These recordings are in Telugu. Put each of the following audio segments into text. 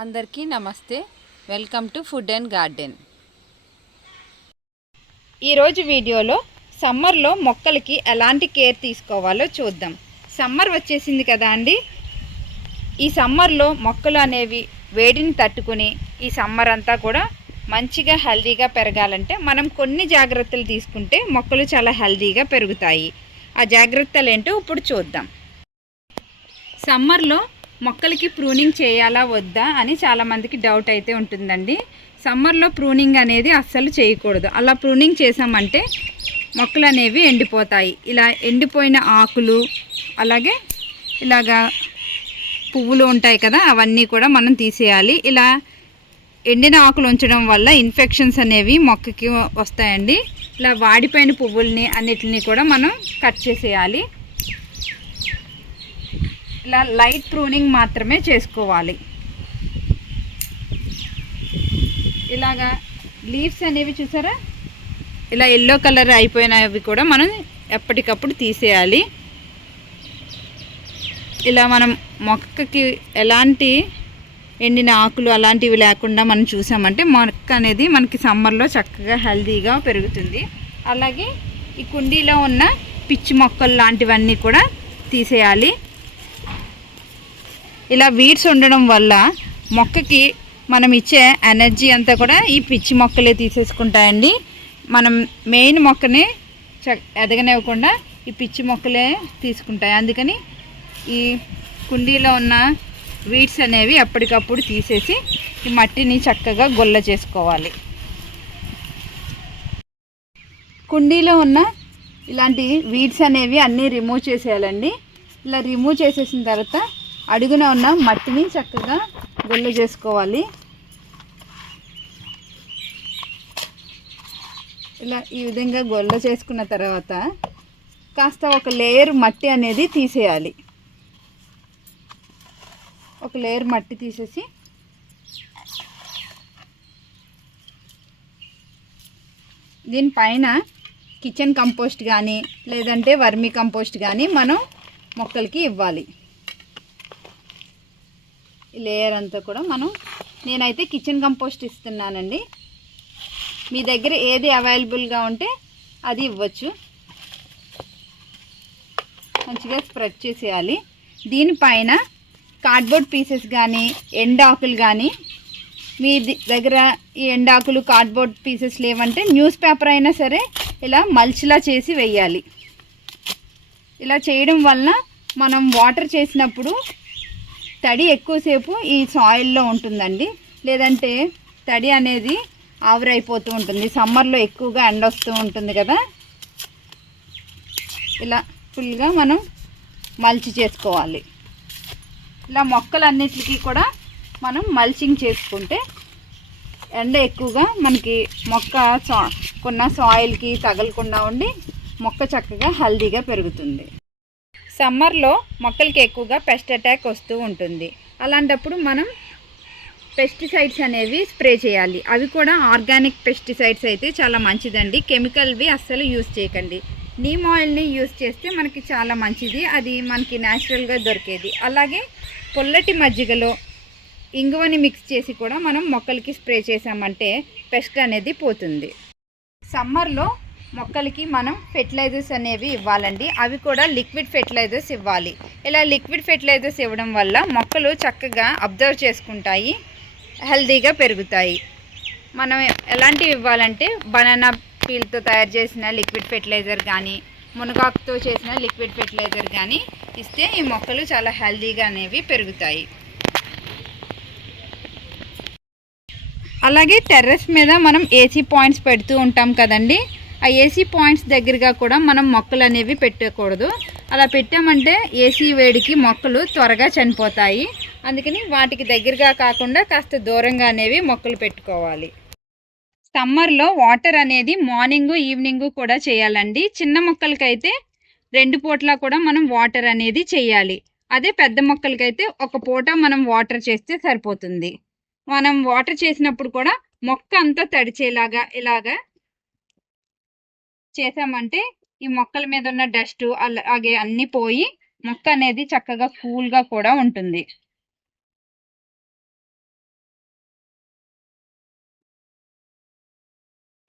అందరికీ నమస్తే. Welcome to food and garden. ఈరోజు వీడియోలో సమ్మర్లో మొక్కలకి ఎలాంటి కేర్ తీసుకోవాలో చూద్దాం. సమ్మర్ వచ్చేసింది కదా అండి? ఈ సమ్మర్లో మొక్కలు అనేవి వేడిని తట్టుకుని ఈ సమ్మర్ అంతా కూడా మంచిగా హెల్దీగా పెరగాలంటే మనం కొన్ని జాగ్రత్తలు తీసుకుంటే మొక్కలు చాలా హెల్దీగా పెరుగుతాయి. ఆ జాగ్రత్తలు ఏంటో ఇప్పుడు చూద్దాం. సమ్మర్లో మొక్కలకి ప్రూనింగ్ చేయాలా వద్దా అని చాలామందికి డౌట్ అయితే ఉంటుందండి. సమ్మర్లో ప్రూనింగ్ అనేది అస్సలు చేయకూడదు. అలా ప్రూనింగ్ చేసామంటే మొక్కలు అనేవి ఎండిపోతాయి. ఇలా ఎండిపోయిన ఆకులు అలాగే ఇలాగా పువ్వులు ఉంటాయి కదా అవన్నీ కూడా మనం తీసేయాలి. ఇలా ఎండిన ఆకులు ఉంచడం వల్ల ఇన్ఫెక్షన్స్ అనేవి మొక్కకి వస్తాయండి. ఇలా వాడిపోయిన పువ్వుల్ని అన్నిటిని కూడా మనం కట్ చేసేయాలి. ఇలా లైట్ ప్రూనింగ్ మాత్రమే చేసుకోవాలి. ఇలాగా లీవ్స్ అనేవి చూసారా? ఇలా ఎల్లో కలర్ అయిపోయినవి కూడా మనం ఎప్పటికప్పుడు తీసేయాలి. ఇలా మనం మొక్కకి ఎలాంటి ఎండిన ఆకులు అలాంటివి లేకుండా మనం చూసామంటే మొక్క అనేది మనకి సమ్మర్లో చక్కగా హెల్తీగా పెరుగుతుంది. అలాగే ఈ కుండీలో ఉన్న పిచ్చి మొక్కలు లాంటివన్నీ కూడా తీసేయాలి. ఇలా వీడ్స్ ఉండడం వల్ల మొక్కకి మనం ఇచ్చే ఎనర్జీ అంతా కూడా ఈ పిచ్చి మొక్కలే తీసేసుకుంటాయండి. మనం మెయిన్ మొక్కని చ ఎదగనివ్వకుండా ఈ పిచ్చి మొక్కలే తీసుకుంటాయి. అందుకని ఈ కుండీలో ఉన్న వీడ్స్ అనేవి ఎప్పటికప్పుడు తీసేసి ఈ మట్టిని చక్కగా గొల్ల చేసుకోవాలి. కుండీలో ఉన్న ఇలాంటి వీడ్స్ అనేవి అన్నీ రిమూవ్ చేసేయాలండి. ఇలా రిమూవ్ చేసేసిన తర్వాత అడుగున ఉన్న మట్టిని చక్కగా గొల్ల చేసుకోవాలి. ఇలా ఈ విధంగా గొల్ల చేసుకున్న తర్వాత కాస్త ఒక లేయర్ మట్టి అనేది తీసేయాలి. ఒక లేయర్ మట్టి తీసేసి దీనిపైన కిచెన్ కంపోస్ట్ కానీ లేదంటే వర్మీ కంపోస్ట్ కానీ మనం మొక్కలకి ఇవ్వాలి. లేయర్ అంతా కూడా మనం నేనైతే కిచెన్ కంపోస్ట్ ఇస్తున్నానండి. మీ దగ్గర ఏది అవైలబుల్గా ఉంటే అది ఇవ్వచ్చు. మంచిగా స్ప్రెడ్ చేసేయాలి. దీనిపైన కార్డ్బోర్డ్ పీసెస్ కానీ ఎండాకులు కానీ మీ దగ్గర ఈ ఎండాకులు కార్డ్బోర్డ్ పీసెస్ లేవంటే న్యూస్ పేపర్ అయినా సరే ఇలా మల్చిలా చేసి వెయ్యాలి ఇలా చేయడం వలన మనం వాటర్ చేసినప్పుడు తడి ఎక్కువసేపు ఈ సాయిల్లో ఉంటుందండి. లేదంటే తడి అనేది ఆవిరైపోతూ ఉంటుంది. సమ్మర్లో ఎక్కువగా ఎండ వస్తూ ఉంటుంది కదా. ఇలా ఫుల్గా మనం మల్చి చేసుకోవాలి. ఇలా మొక్కలన్నిటికీ కూడా మనం మల్చింగ్ చేసుకుంటే ఎండ ఎక్కువగా మనకి మొక్క కొన్న సాయిల్కి తగలకుండా ఉండి మొక్క చక్కగా హెల్దీగా పెరుగుతుంది. సమ్మర్లో మొక్కలకి ఎక్కువగా పెస్ట్ అటాక్ వస్తూ ఉంటుంది. అలాంటప్పుడు మనం పెస్టిసైడ్స్ అనేవి స్ప్రే చేయాలి. అవి కూడా ఆర్గానిక్ పెస్టిసైడ్స్ అయితే చాలా మంచిదండి. కెమికల్వి అస్సలు యూజ్ చేయకండి. నీమ్ ఆయిల్ని యూజ్ చేస్తే మనకి చాలా మంచిది. అది మనకి న్యాచురల్గా దొరికేది. అలాగే పొల్లటి మజ్జిగలో ఇంగువని మిక్స్ చేసి కూడా మనం మొక్కలకి స్ప్రే చేసామంటే పెస్ట్ అనేది పోతుంది. సమ్మర్లో మొక్కలకి మనం ఫెర్టిలైజర్స్ అనేవి ఇవ్వాలండి. అవి కూడా లిక్విడ్ ఫెర్టిలైజర్స్ ఇవ్వాలి. ఇలా లిక్విడ్ ఫెర్టిలైజర్స్ ఇవ్వడం వల్ల మొక్కలు చక్కగా అబ్జర్వ్ చేసుకుంటాయి. హెల్దీగా పెరుగుతాయి. మనం ఎలాంటివి ఇవ్వాలంటే బనానా పీల్తో తయారు చేసిన లిక్విడ్ ఫెర్టిలైజర్ కానీ మునగాకుతో చేసిన లిక్విడ్ ఫెర్టిలైజర్ కానీ ఇస్తే ఈ మొక్కలు చాలా హెల్దీగా అనేవి పెరుగుతాయి. అలాగే టెర్రస్ మీద మనం ఏసీ పాయింట్స్ పెడుతూ ఉంటాం కదండి. ఆ ఏసీ పాయింట్స్ దగ్గరగా కూడా మనం మొక్కలు అనేవి పెట్టకూడదు. అలా పెట్టామంటే ఏసీ వేడికి మొక్కలు త్వరగా చనిపోతాయి. అందుకని వాటికి దగ్గరగా కాకుండా కాస్త దూరంగా అనేవి మొక్కలు పెట్టుకోవాలి. సమ్మర్లో వాటర్ అనేది మార్నింగ్ ఈవినింగ్ కూడా చేయాలండి. చిన్న మొక్కలకైతే రెండు పూట్ల కూడా మనం వాటర్ అనేది చేయాలి. అదే పెద్ద మొక్కలకైతే ఒక పూట మనం వాటర్ చేస్తే సరిపోతుంది. మనం వాటర్ చేసినప్పుడు కూడా మొక్క అంతా తడిచేలాగా ఇలాగా చేసామంటే ఈ మొక్కల మీద ఉన్న డస్ట్ అలాగే అన్ని పోయి మొక్క అనేది చక్కగా కూల్గా కూడా ఉంటుంది.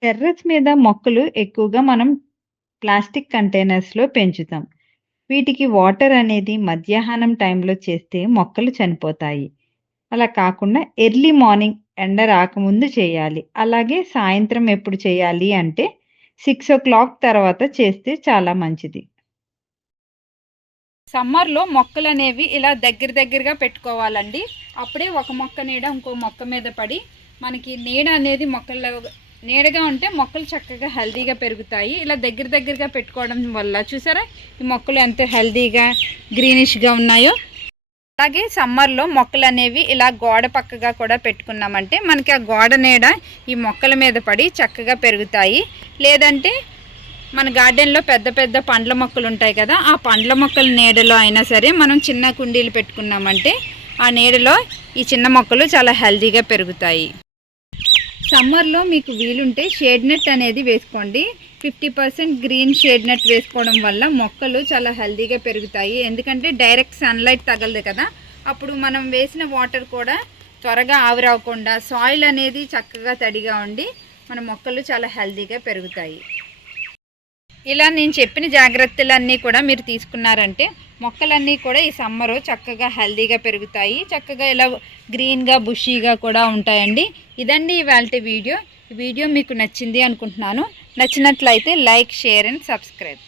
టెర్రస్ మీద మొక్కలు ఎక్కువగా మనం ప్లాస్టిక్ కంటైనర్స్లో పెంచుతాం. వీటికి వాటర్ అనేది మధ్యాహ్నం టైంలో చేస్తే మొక్కలు చనిపోతాయి. అలా కాకుండా ఎర్లీ మార్నింగ్ ఎండ రాకముందు చేయాలి. అలాగే సాయంత్రం ఎప్పుడు చేయాలి అంటే సిక్స్ ఓ క్లాక్ తర్వాత చేస్తే చాలా మంచిది. సమ్మర్లో మొక్కలు అనేవి ఇలా దగ్గర దగ్గరగా పెట్టుకోవాలండి. అప్పుడే ఒక మొక్క నీడ ఇంకో మొక్క మీద పడి మనకి నీడ అనేది మొక్కల్లో నీడగా ఉంటే మొక్కలు చక్కగా హెల్దీగా పెరుగుతాయి. ఇలా దగ్గర దగ్గరగా పెట్టుకోవడం వల్ల చూసారా? ఈ మొక్కలు ఎంత హెల్దీగా గ్రీనిష్గా ఉన్నాయో అలాగే సమ్మర్లో మొక్కలు అనేవి ఇలా గోడ పక్కగా కూడా పెట్టుకున్నామంటే మనకి ఆ గోడ నీడ ఈ మొక్కల మీద పడి చక్కగా పెరుగుతాయి. లేదంటే మన గార్డెన్లో పెద్ద పెద్ద పండ్ల మొక్కలు ఉంటాయి కదా ఆ పండ్ల మొక్కల నీడలో అయినా సరే మనం చిన్న కుండీలు పెట్టుకున్నామంటే ఆ నీడలో ఈ చిన్న మొక్కలు చాలా హెల్తీగా పెరుగుతాయి. సమ్మర్లో మీకు వీలుంటే షేడ్ నెట్ అనేది వేసుకోండి. Fifty percent green shade net వేసుకోవడం వల్ల మొక్కలు చాలా హెల్దీగా పెరుగుతాయి. ఎందుకంటే డైరెక్ట్ సన్లైట్ తగలదు కదా. అప్పుడు మనం వేసిన వాటర్ కూడా త్వరగా ఆవిరవకుండా సాయిల్ అనేది చక్కగా తడిగా ఉండి మన మొక్కలు చాలా హెల్దీగా పెరుగుతాయి. ఇలా నేను చెప్పిన జాగ్రత్తలన్నీ కూడా మీరు తీసుకున్నారంటే మొక్కలన్నీ కూడా ఈ సమ్మరు చక్కగా హెల్దీగా పెరుగుతాయి. చక్కగా ఇలా గ్రీన్గా బుషీగా కూడా ఉంటాయండి. ఇదండి ఇవాళ వీడియో. వీడియో మీకు నచ్చింది అనుకుంటున్నాను. నచ్చినట్లయితే లైక్ షేర్ అండ్ సబ్స్క్రైబ్.